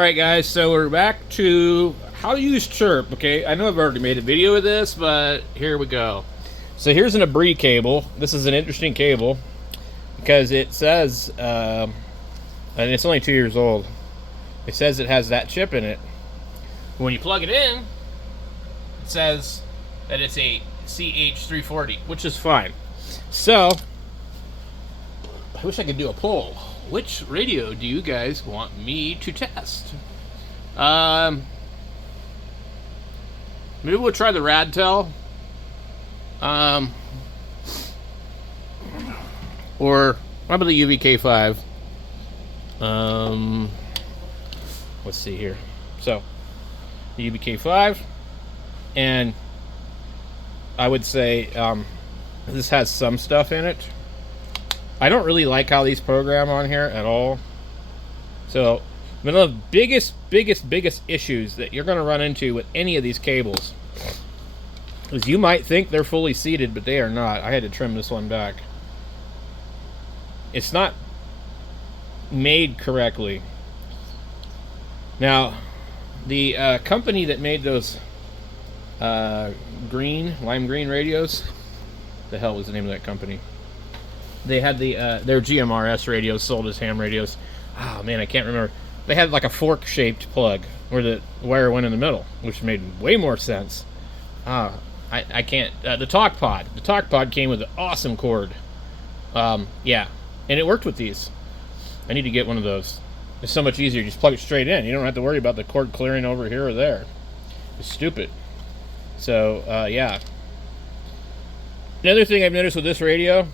Alright guys, so we're back to how to use Chirp, okay? I know I've already made a video of this, but here we go. So here's an Abri cable. This is an interesting cable because it says, and it's only 2 years old, it says it has that chip in it. When you plug it in, it says that it's a CH340, which is fine. So, I wish I could do a poll. Which radio do you guys want me to test? Maybe we'll try the Radtel. Or how about the uvk5? Let's see here. So, the uvk5, and I would say this has some stuff in it. I don't really like how these program on here at all. So, one of the biggest issues that you're going to run into with any of these cables is you might think they're fully seated, but they are not. I had to trim this one back. It's not made correctly. Now, the company that made those lime green radios, the hell was the name of that company? They had their GMRS radios sold as ham radios. Oh man, I can't remember. They had like a fork-shaped plug where the wire went in the middle, which made way more sense. I can't. The talk pod. The talk pod came with an awesome cord. Yeah, and it worked with these. I need to get one of those. It's so much easier. You just plug it straight in. You don't have to worry about the cord clearing over here or there. It's stupid. So yeah. Another thing I've noticed with this radio,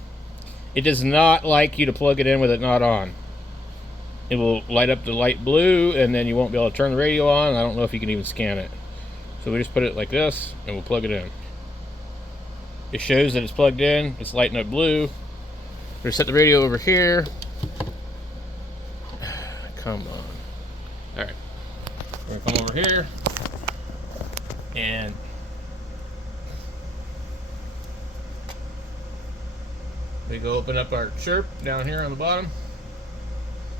it does not like you to plug it in with it not on. It will light up the light blue, and then you won't be able to turn the radio on. I don't know if you can even scan it. So we just put it like this, and we'll plug it in. It shows that it's plugged in. It's lighting up blue. We're set the radio over here. Come on. All right. We're gonna come over here, and we go open up our Chirp down here on the bottom.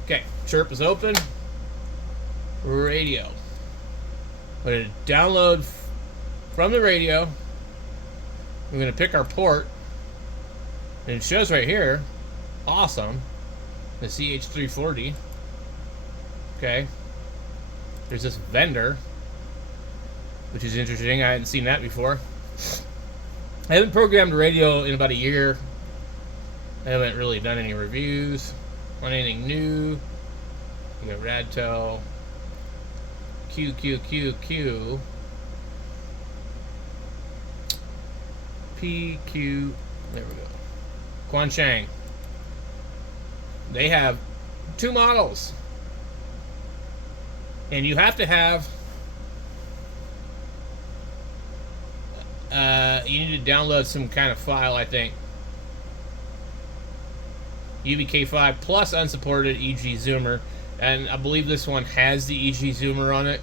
Okay, Chirp is open. Radio. Put a download from the radio. We're going to pick our port. And it shows right here, awesome, the CH340. Okay. There's this vendor, which is interesting. I hadn't seen that before. I haven't programmed a radio in about a year. I haven't really done any reviews on anything new. We got Radtel, QQQQ, PQ, there we go. Quan Sheng. They have 2 models. And you have to have, you need to download some kind of file, I think. uvk5 plus unsupported EG zoomer, and I believe this one has the EG zoomer on it.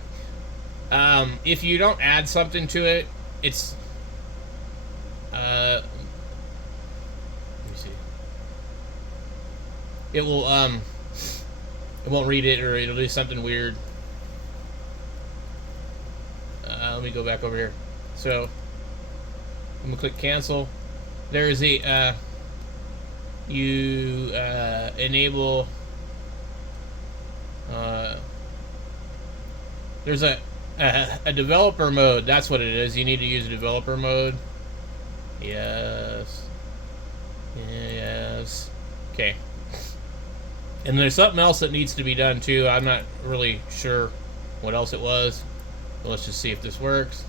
If you don't add something to it, it's let me see. It will it won't read it, or it'll do something weird. Let me go back over here. So I'm gonna click cancel. There is a you enable there's a developer mode. That's what it is. You need to use developer mode. Yes. Okay. And there's something else that needs to be done too. I'm not really sure what else it was, but let's just see if this works.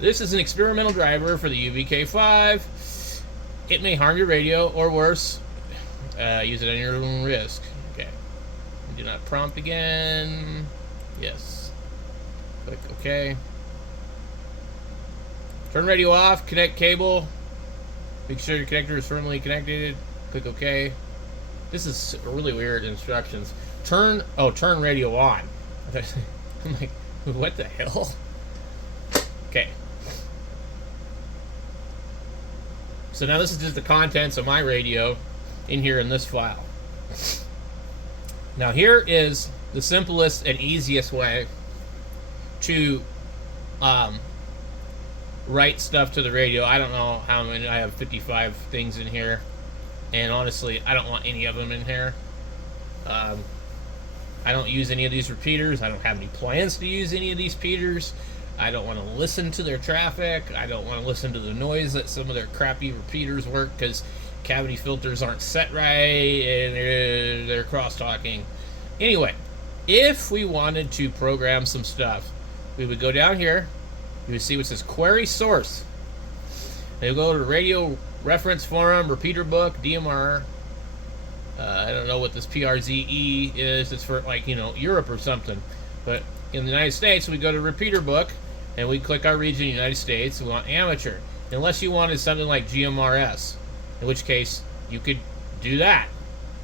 This is an experimental driver for the uvk5. It may harm your radio, or worse, use it on your own risk. Okay. Do not prompt again. Yes. Click OK. Turn radio off. Connect cable. Make sure your connector is firmly connected. Click OK. This is really weird instructions. Turn radio on. I'm like, what the hell? Okay. So now this is just the contents of my radio in here in this file. Now here is the simplest and easiest way to write stuff to the radio. I don't know how many. I have 55 things in here, and honestly, I don't want any of them in here. I don't use any of these repeaters. I don't have any plans to use any of these repeaters. I don't want to listen to their traffic. I don't want to listen to the noise that some of their crappy repeaters work, because cavity filters aren't set right and they're cross-talking. Anyway, if we wanted to program some stuff, we would go down here. You would see what says query source. And you go to the radio reference forum, repeater book, DMR. I don't know what this PRZE is. It's for, like, you know, Europe or something. But in the United States, we go to repeater book and we click our region, United States. We want amateur. Unless you wanted something like GMRS, in which case you could do that,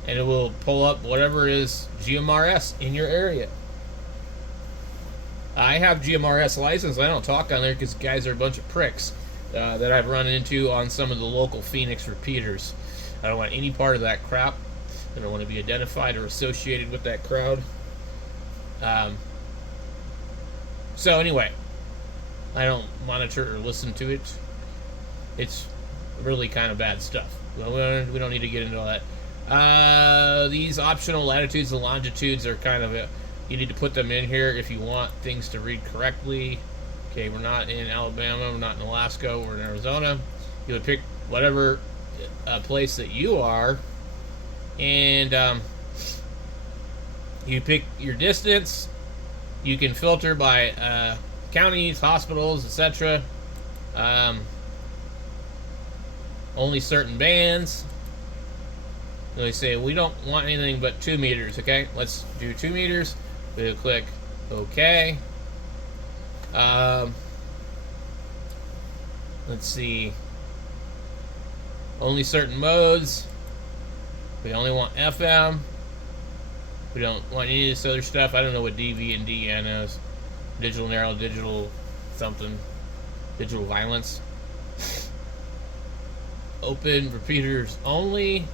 and it will pull up whatever is GMRS in your area. I have GMRS license. I don't talk on there because guys are a bunch of pricks that I've run into on some of the local Phoenix repeaters. I don't want any part of that crap. I don't want to be identified or associated with that crowd. So anyway, I don't monitor or listen to it. It's really kind of bad stuff. We don't need to get into all that. These optional latitudes and longitudes are kind of you need to put them in here if you want things to read correctly. Okay, we're not in Alabama, we're not in Alaska, we're in Arizona. You would pick whatever place that you are, and you pick your distance. You can filter by counties, hospitals, etc. Only certain bands. So they say we don't want anything but 2 meters. Okay, let's do 2 meters. We'll click OK. Let's see. Only certain modes. We only want FM. We don't want any of this other stuff. I don't know what DV and DN is. Digital narrow, digital something. Digital violence. Open repeaters only.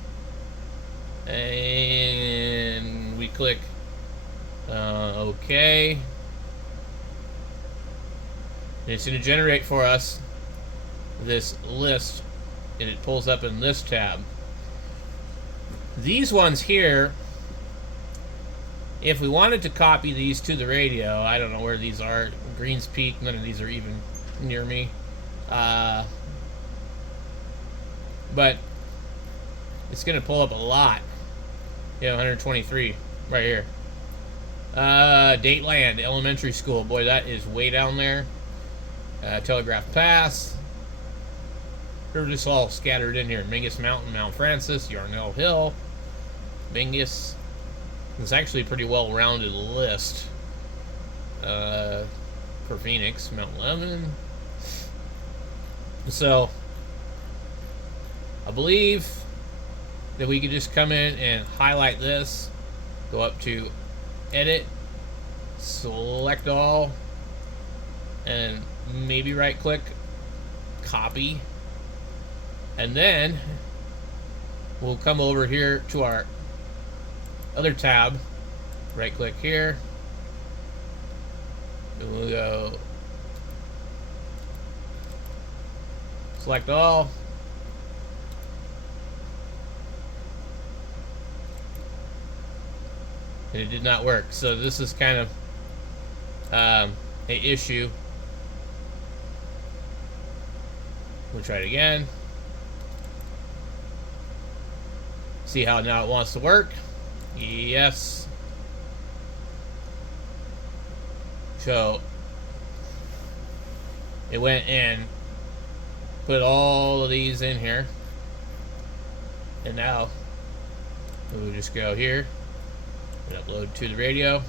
And we click OK. And it's going to generate for us this list, and it pulls up in this tab. These ones here, if we wanted to copy these to the radio, I don't know where these are. Greens Peak, none of these are even near me. But it's going to pull up a lot. Yeah, 123 right here. Dateland Elementary School. Boy, that is way down there. Telegraph Pass. They're just all scattered in here. Mingus Mountain, Mount Francis, Yarnell Hill, Mingus. It's actually a pretty well-rounded list for Phoenix. Mount Lemmon. So, I believe that we could just come in and highlight this, go up to Edit, select all, and maybe right-click, copy, and then we'll come over here to our other tab, right-click here, and we'll go select all. And it did not work. So this is kind of an issue. We'll try it again. See how now it wants to work. Yes. So it went and put all of these in here. And now we'll just go here and upload to the radio.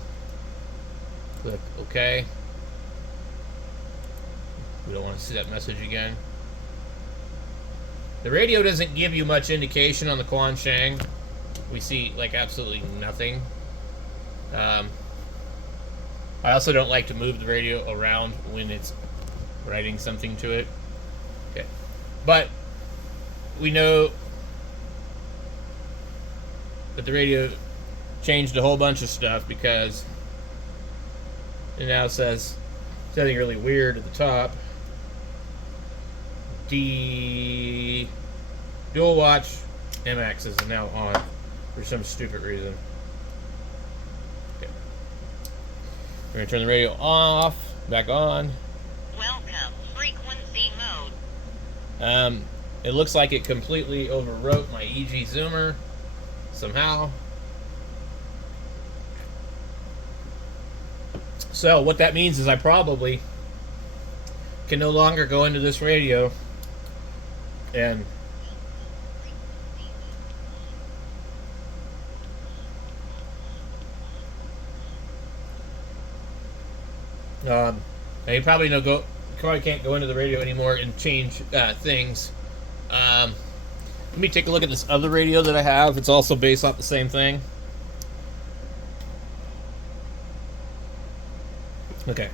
Click OK. We don't want to see that message again. The radio doesn't give you much indication on the Quan Sheng. We see like absolutely nothing. I also don't like to move the radio around when it's writing something to it. Okay, but we know that the radio changed a whole bunch of stuff because it now says something really weird at the top. The dual watch MX is now on for some stupid reason. Okay. We're gonna turn the radio off, back on. Welcome, frequency mode. It looks like it completely overwrote my EG zoomer somehow. So what that means is I probably can no longer go into this radio and you probably can't go into the radio anymore and change things. Let me take a look at this other radio that I have. It's also based off the same thing. Okay.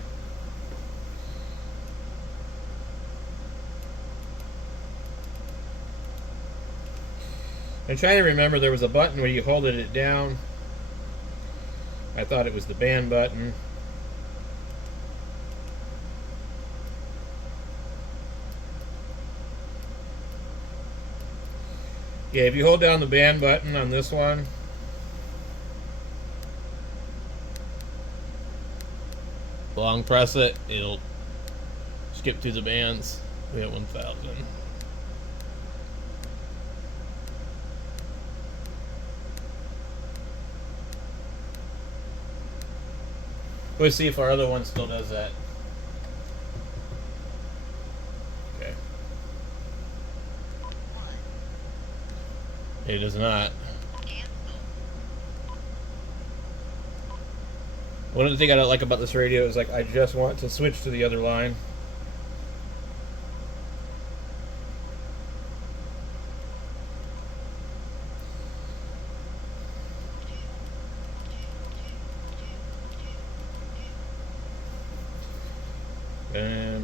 I'm trying to remember, there was a button where you hold it down. I thought it was the band button. Yeah, if you hold down the band button on this one, long press it, it'll skip through the bands. We got 1000. Let's see if our other one still does that. Okay. It does not. One of the things I don't like about this radio is, like, I just want to switch to the other line.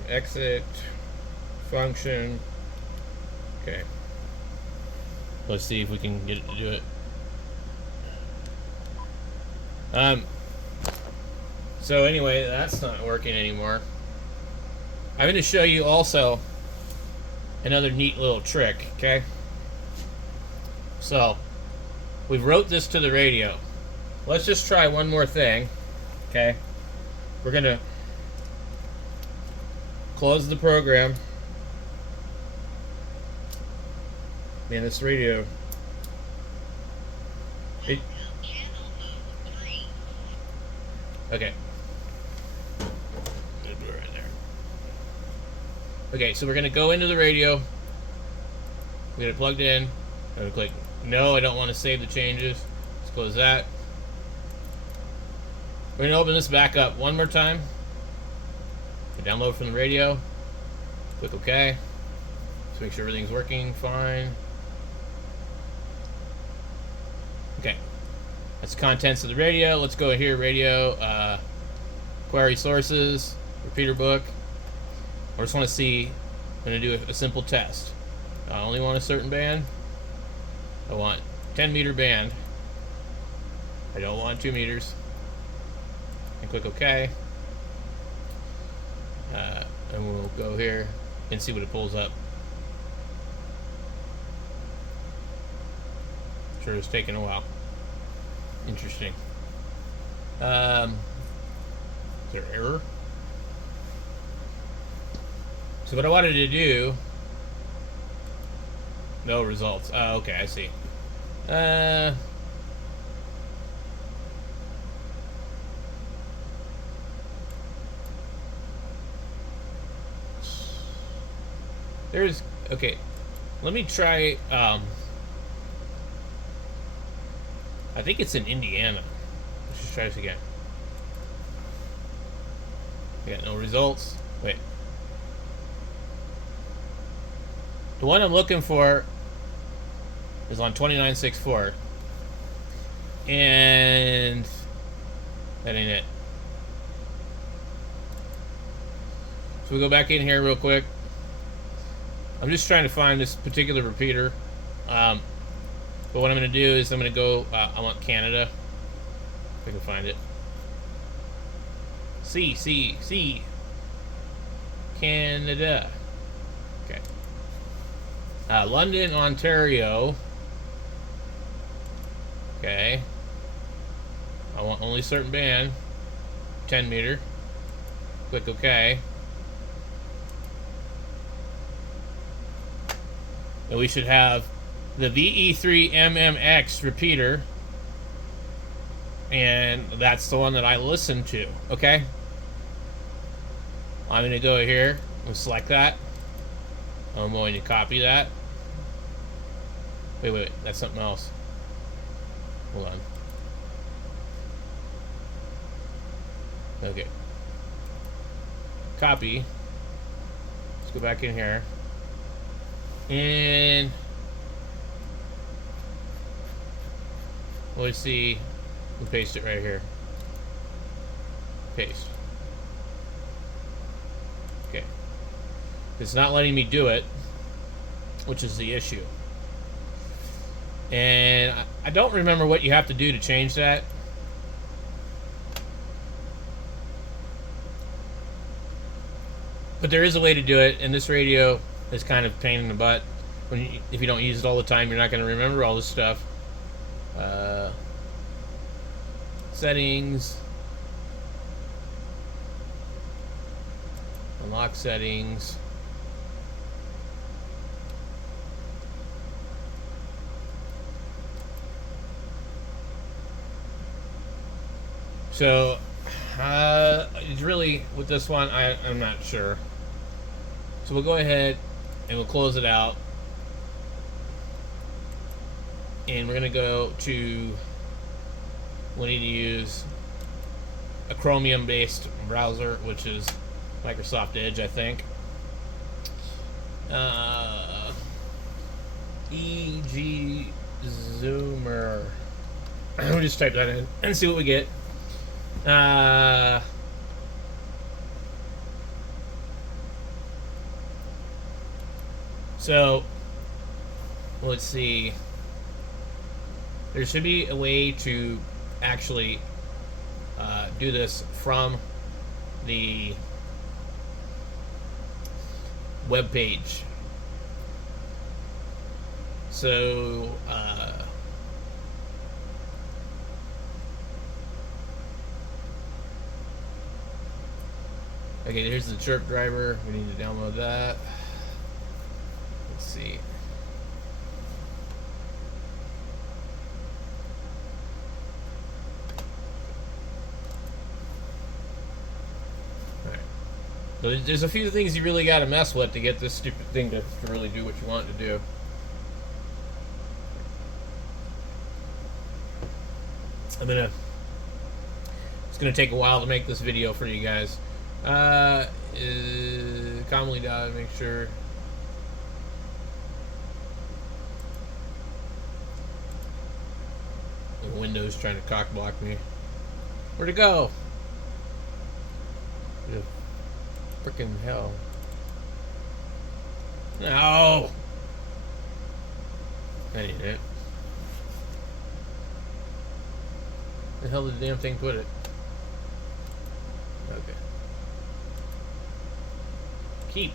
Exit function. Okay. Let's see if we can get it to do it. So anyway, that's not working anymore. I'm going to show you also another neat little trick, okay? So, we wrote this to the radio. Let's just try one more thing, okay? We're going to close the program. Man, this radio. Okay. Right there. Okay, so we're gonna go into the radio. We get it plugged in. I'm gonna click no, I don't want to save the changes. Let's close that. We're gonna open this back up one more time. Download from the radio. Click OK. Let's make sure everything's working fine. Okay. That's the contents of the radio. Let's go here, radio, query sources, repeater book. I just want to see, I'm going to do a simple test. I only want a certain band. I want 10 meter band. I don't want 2 meters. And click OK. And we'll go here and see what it pulls up. Sure, it's taking a while. Interesting. Is there error? So what I wanted to do, no results. Oh, okay, I see. There's, okay, let me try, I think it's in Indiana. Let's just try this again. We got no results. Wait. The one I'm looking for is on 2964. And that ain't it. So we go back in here real quick. I'm just trying to find this particular repeater. But what I'm going to do is I'm going to go, I want Canada. I can find it. C. Canada. Okay. London, Ontario. Okay. I want only certain band. 10 meter. Click OK. And we should have the VE3MMX repeater. And that's the one that I listened to. Okay? I'm going to go here and select that. I'm going to copy that. Wait. That's something else. Hold on. Okay. Copy. Let's go back in here. And let's see. We'll paste it right here. Paste. Okay. It's not letting me do it, which is the issue. And I don't remember what you have to do to change that. But there is a way to do it, and this radio is kind of a pain in the butt. If you don't use it all the time, you're not going to remember all this stuff. Settings. Unlock settings. So, it's really, with this one, I'm not sure. So we'll go ahead and we'll close it out. And we're going to go to, we need to use a Chromium-based browser, which is Microsoft Edge, I think. EG Zoomer. We'll just type that in and see what we get. So let's see. There should be a way to actually do this from the web page. So okay, here's the Chirp driver. We need to download that. Let's see. Alright. So there's a few things you really got to mess with to get this stupid thing to really do what you want it to do. It's gonna take a while to make this video for you guys. Commonly done, make sure. Windows trying to cock block me. Where'd it go? Frickin' hell. No! I need it. Where the hell did the damn thing put it? Okay. Keep.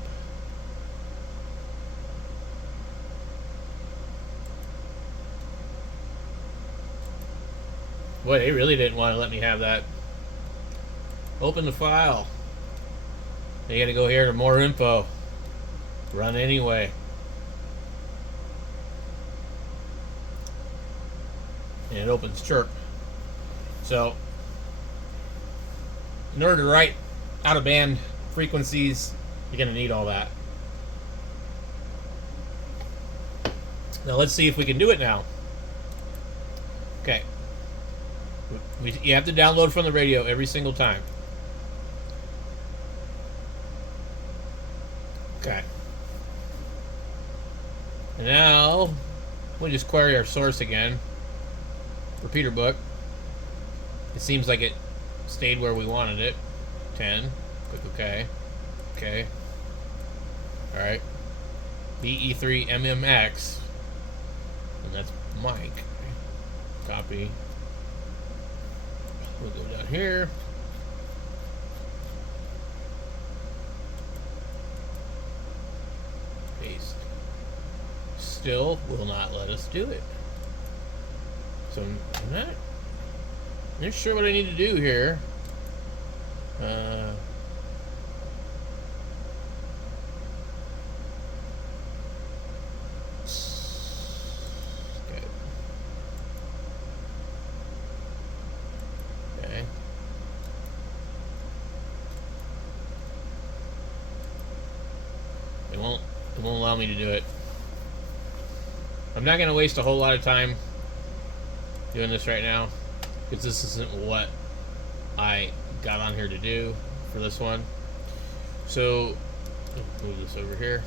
Boy, they really didn't want to let me have that. Open the file. You gotta go here to more info. Run anyway. And it opens Chirp. So, in order to write out of band frequencies, you're going to need all that. Now let's see if we can do it now. Okay. You have to download from the radio every single time. Okay. And now, we'll just query our source again. Repeater book. It seems like it stayed where we wanted it. 10. Click OK. Okay. Alright. VE3MMX. And that's Mike. Copy. down here. Paste. Still will not let us do it. So I'm not sure what I need to do here. Okay. It won't allow me to do it. I'm not going to waste a whole lot of time doing this right now, because this isn't what I got on here to do for this one. So move this over here.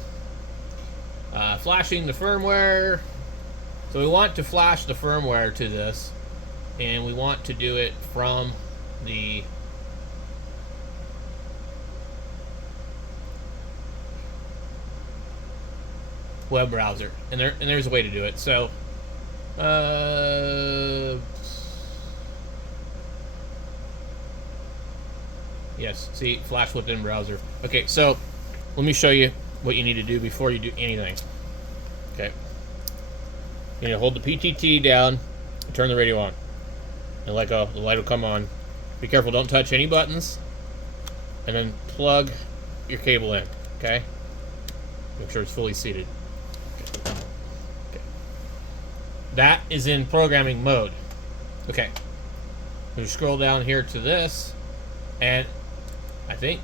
Flashing the firmware. So we want to flash the firmware to this, and we want to do it from the web browser, and there's a way to do it. So yes, see, flash within browser. Okay, so let me show you what you need to do before you do anything. Okay, you need to hold the PTT down and turn the radio on, and let go. The light will come on. Be careful, don't touch any buttons, and then plug your cable in. Okay, make sure it's fully seated. Okay. That is in programming mode. Okay, we scroll down here to this, and I think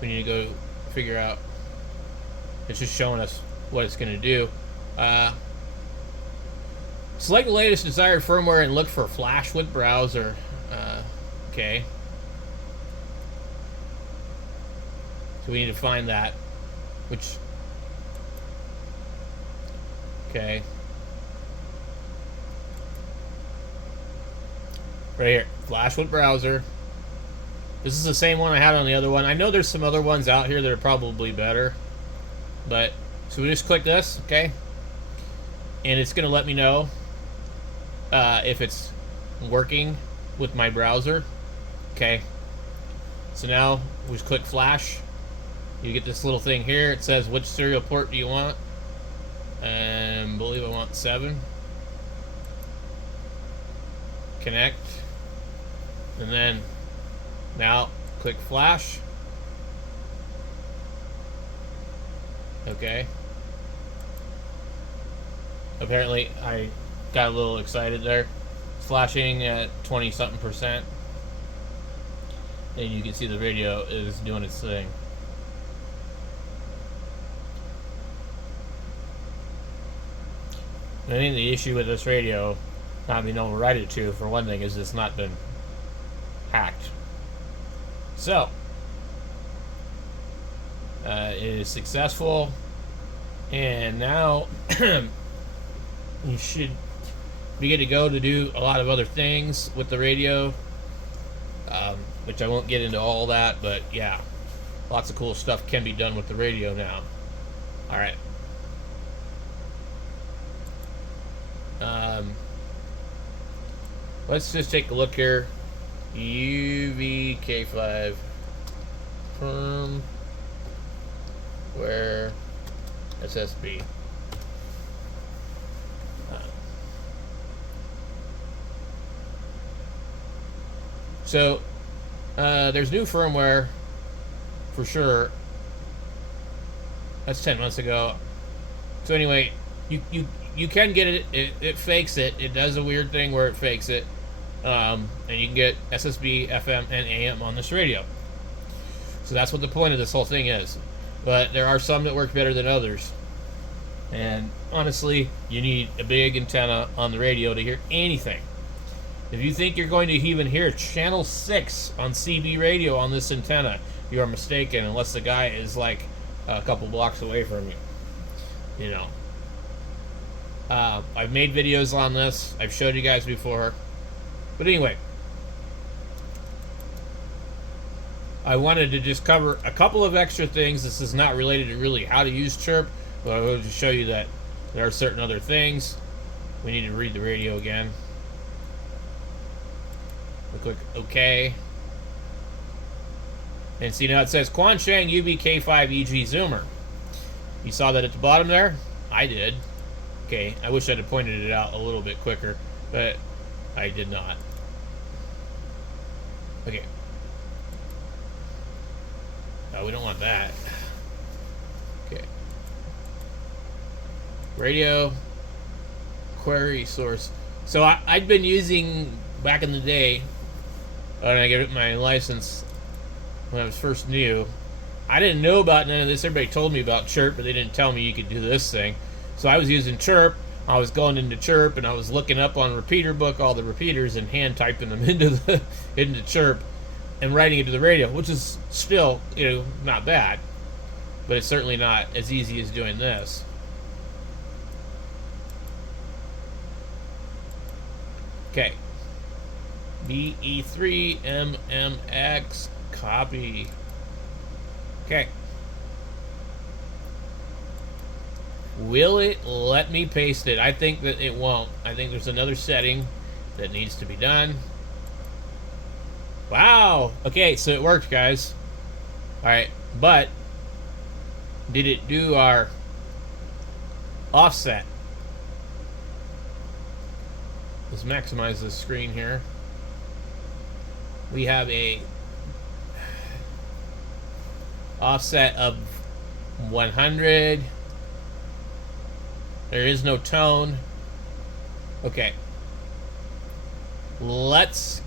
we need to go figure out. It's just showing us what it's going to do. Select the latest desired firmware and look for Flash with browser. Okay. So we need to find that, which. Okay. Right here, Flash with browser. This is the same one I had on the other one. I know there's some other ones out here that are probably better, but so we just click this, okay, and it's gonna let me know if it's working with my browser. Okay, so now we just click Flash. You get this little thing here. It says which serial port do you want, and I believe I want 7. Connect, and then now click Flash. Okay. Apparently I got a little excited there. It's flashing at 20-something%. And you can see the radio is doing its thing. I think the issue with this radio not being able to write it to, for one thing, is it's not been hacked. So it is successful, and now you should be good to go to do a lot of other things with the radio, which I won't get into all that, but yeah, lots of cool stuff can be done with the radio now. All right. Let's just take a look here. uvk5 firmware SSB. So there's new firmware for sure. That's 10 months ago. So anyway, you can get it. It fakes it. It does a weird thing where it fakes it. And you can get SSB, FM, and AM on this radio. So that's what the point of this whole thing is. But there are some that work better than others. And honestly, you need a big antenna on the radio to hear anything. If you think you're going to even hear channel 6 on CB radio on this antenna, you are mistaken, unless the guy is like a couple blocks away from you. You know. I've made videos on this. I've showed you guys before. But anyway, I wanted to just cover a couple of extra things. This is not related to really how to use Chirp, but I wanted to show you that there are certain other things. We need to read the radio again. We'll click OK. And see now it says Quan Sheng uvk5 EG Zoomer. You saw that at the bottom there? I did. Okay, I wish I'd have pointed it out a little bit quicker, but I did not. Okay. Oh, we don't want that. Okay. Radio query source. So I'd been using back in the day when I got my license when I was first new. I didn't know about none of this. Everybody told me about Chirp, but they didn't tell me you could do this thing. So I was using Chirp. I was going into Chirp and I was looking up on Repeater Book all the repeaters and hand typing them into Chirp and writing it to the radio, which is still, not bad, but it's certainly not as easy as doing this. Okay. BE3MMX copy. Okay. Will it let me paste it? I think that it won't. I think there's another setting that needs to be done. Wow. Okay, so it worked, guys. Alright, but did it do our offset? Let's maximize this screen here. We have a offset of 100. There is no tone. Okay. Let's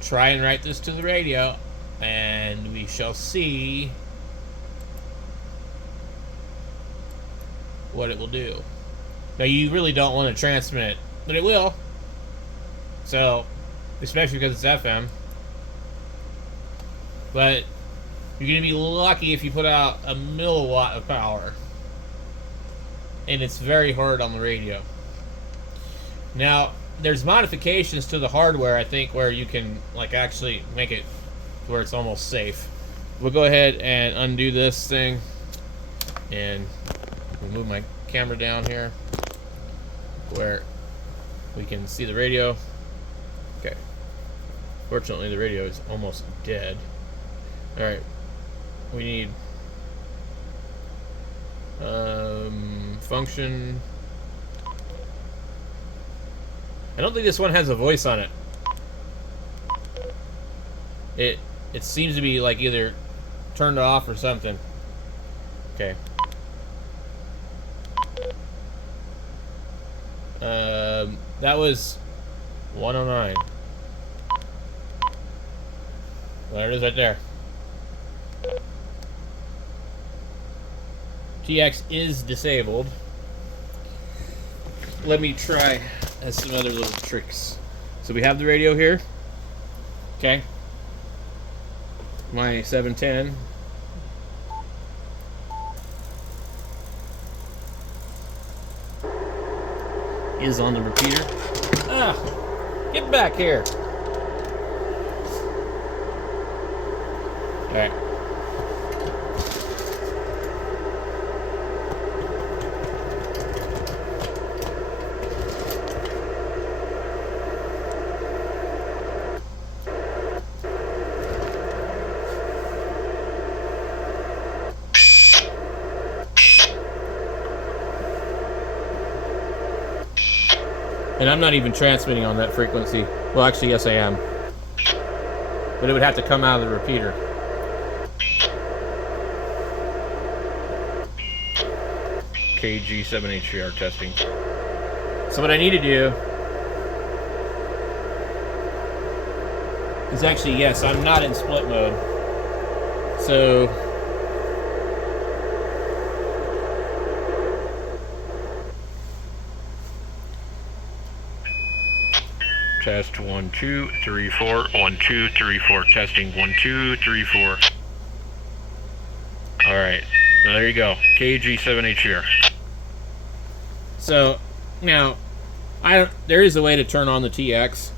try and write this to the radio, and we shall see what it will do. Now, you really don't want to transmit, but it will. So, especially because it's FM. But you're going to be lucky if you put out a milliwatt of power. And it's very hard on the radio. Now, there's modifications to the hardware, I think, where you can actually make it where it's almost safe. We'll go ahead and undo this thing and we'll move my camera down here where we can see the radio. Okay. Fortunately, the radio is almost dead. Alright. We need function. I don't think this one has a voice on it. It seems to be either turned off or something. Okay. That was 109. There it is right there. TX is disabled. Let me try some other little tricks. So we have the radio here. Okay. My 710. Is on the repeater. Ah! Get back here! Alright. And I'm not even transmitting on that frequency. Well, actually, yes, I am. But it would have to come out of the repeater. KG7HCR testing. So what I need to do is actually, yes, I'm not in split mode. So test 1 2 3 4 1 2 3 4 testing 1 2 3 4. All right, so there you go. KG7H here. So now, there is a way to turn on the TX.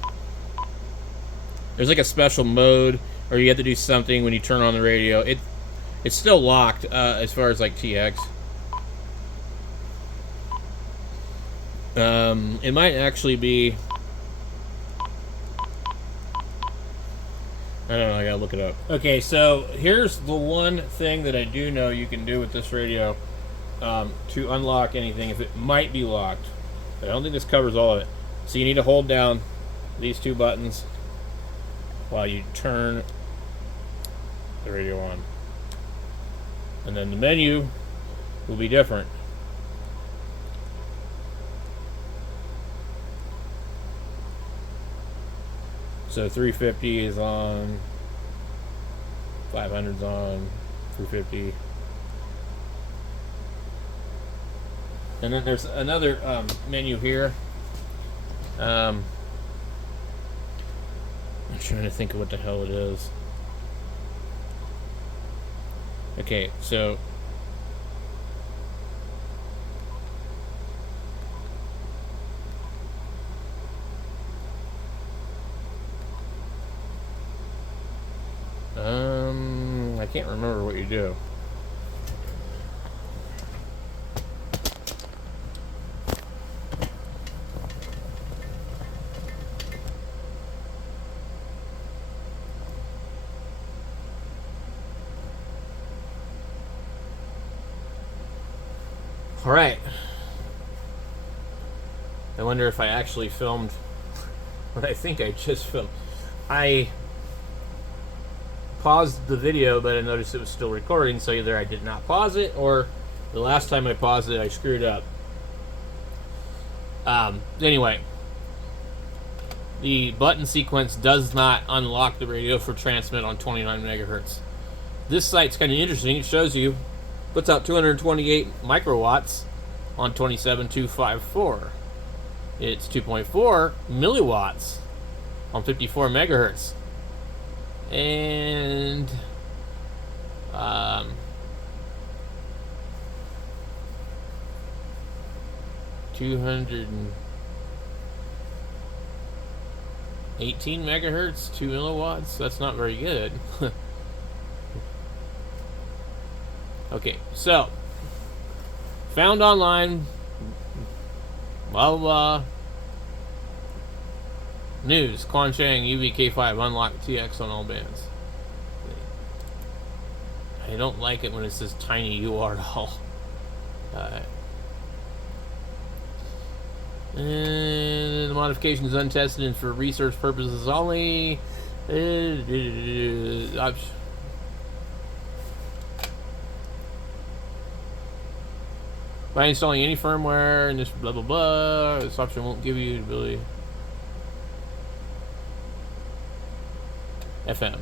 There's a special mode, or you have to do something when you turn on the radio. It's still locked as far as TX. It might actually be I don't know, I gotta look it up. Okay, so here's the one thing that I do know you can do with this radio to unlock anything if it might be locked. But I don't think this covers all of it. So you need to hold down these two buttons while you turn the radio on. And then the menu will be different. So 350 is on, 500's on, 350. And then there's another menu here. I'm trying to think of what the hell it is. Okay, so I can't remember what you do. All right. I wonder if I actually filmed what I think I just filmed. I paused the video, but I noticed it was still recording, so either I did not pause it, or the last time I paused it, I screwed up. Anyway, the button sequence does not unlock the radio for transmit on 29 megahertz. This site's kind of interesting. It shows you, puts out 228 microwatts on 27254. It's 2.4 milliwatts on 54 megahertz. And 218 megahertz, 2 milliwatts. That's not very good. Okay, so found online, blah blah blah. News: Quan Sheng uvk5 unlock TX on all bands. I don't like it when it says tiny URL. And the modification is untested and for research purposes only. By installing any firmware and this blah blah blah, this option won't give you the ability. FM.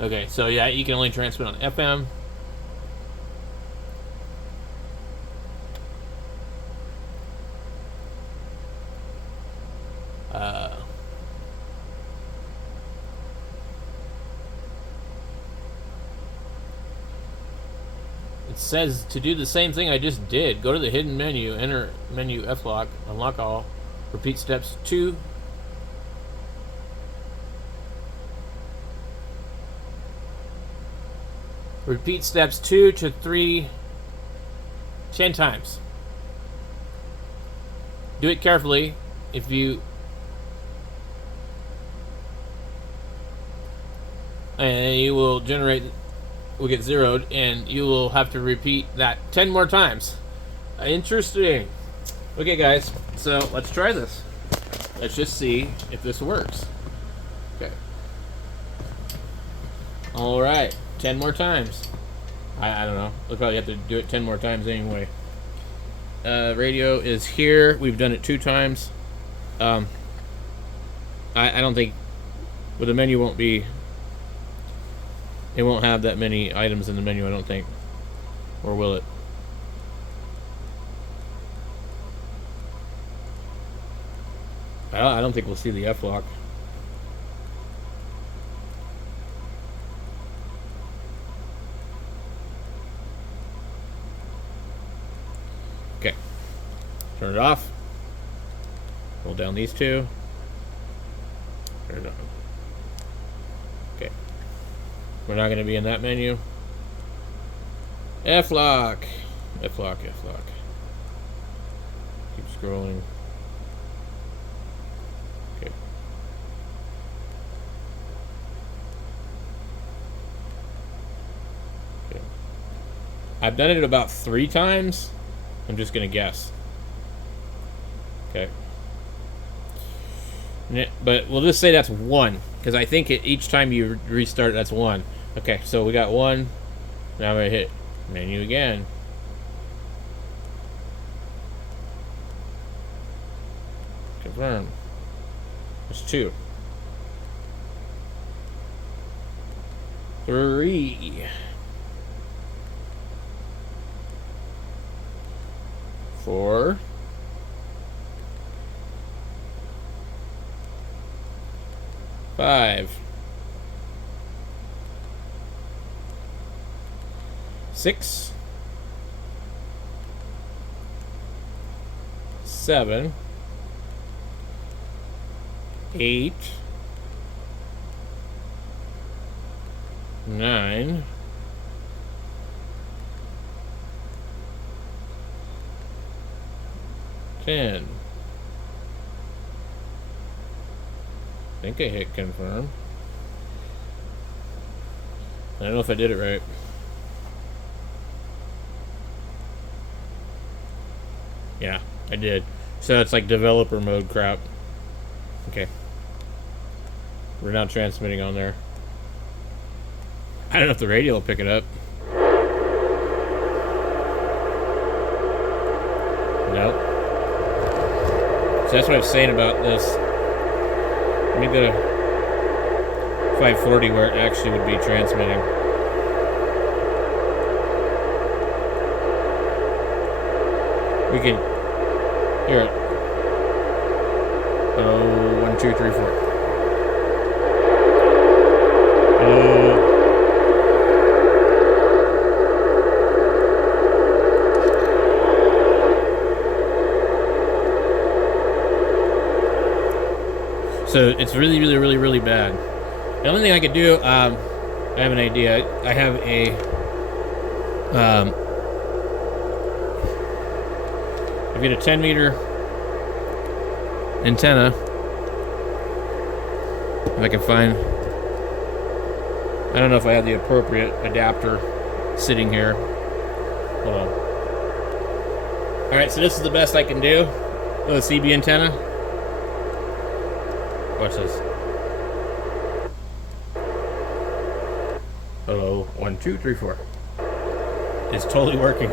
Okay, so yeah, you can only transmit on FM. It says to do the same thing I just did. Go to the hidden menu, enter menu F-lock, unlock all, repeat steps 2. Repeat steps 2 to 3 10 times. Do it carefully. If you and you will generate, will get zeroed, and you will have to repeat that 10 more times. Interesting. Okay, guys, so let's try this. Let's just see if this works. Okay. All right, 10 more times. I don't know. We'll probably have to do it 10 more times anyway. Radio is here. We've done it 2 times. I don't think, well, the menu won't be, it won't have that many items in the menu, I don't think. Or will it? I don't think we'll see the F-lock. Okay. Turn it off. Hold down these 2. Turn it on. Okay. We're not going to be in that menu. F-lock. F-lock, F-lock. Keep scrolling. Okay. Okay. I've done it about 3 times. I'm just gonna guess. Okay. But we'll just say that's 1, because I think each time you restart, that's 1. Okay, so we got 1. Now I'm gonna hit menu again. Confirm. There's 2. 3. 4. 5. 6. 7. 8. 9. 10. I think I hit confirm. I don't know if I did it right. Yeah, I did. So it's like developer mode crap. Okay. We're now transmitting on there. I don't know if the radio will pick it up. Nope. So that's what I was saying about this. Let me go to 540 where it actually would be transmitting. We can hear it. Oh, 1, 2, 3, 4. Oh. So it's really, really, really, really bad. The only thing I could do, I have an idea. I have a, I've got a 10-meter antenna. If I can find, I don't know if I have the appropriate adapter sitting here. Hold on. All right, so this is the best I can do with a CB antenna. Watch this. Hello, 1, 2, 3, 4. It's totally working.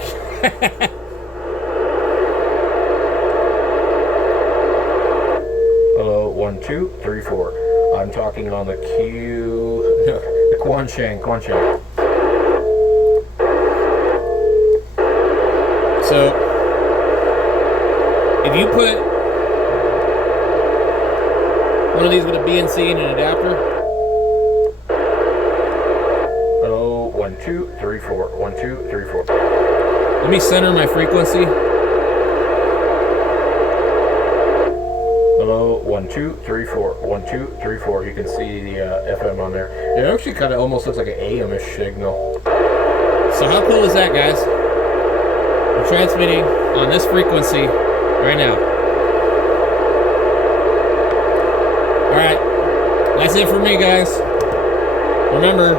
Hello, 1, 2, 3, 4. I'm talking on the the Quan Sheng. So, if you put one of these with a BNC and an adapter. Hello, 1, 2, 3, 4. 1, 2, 3, 4. Let me center my frequency. Hello, 1, 2, 3, 4. 1, 2, 3, 4. You can see the FM on there. It actually kind of almost looks like an AM-ish signal. So how cool is that, guys? We're transmitting on this frequency right now. Alright, that's it for me, guys. Remember,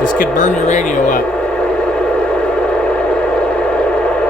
this could burn your radio up.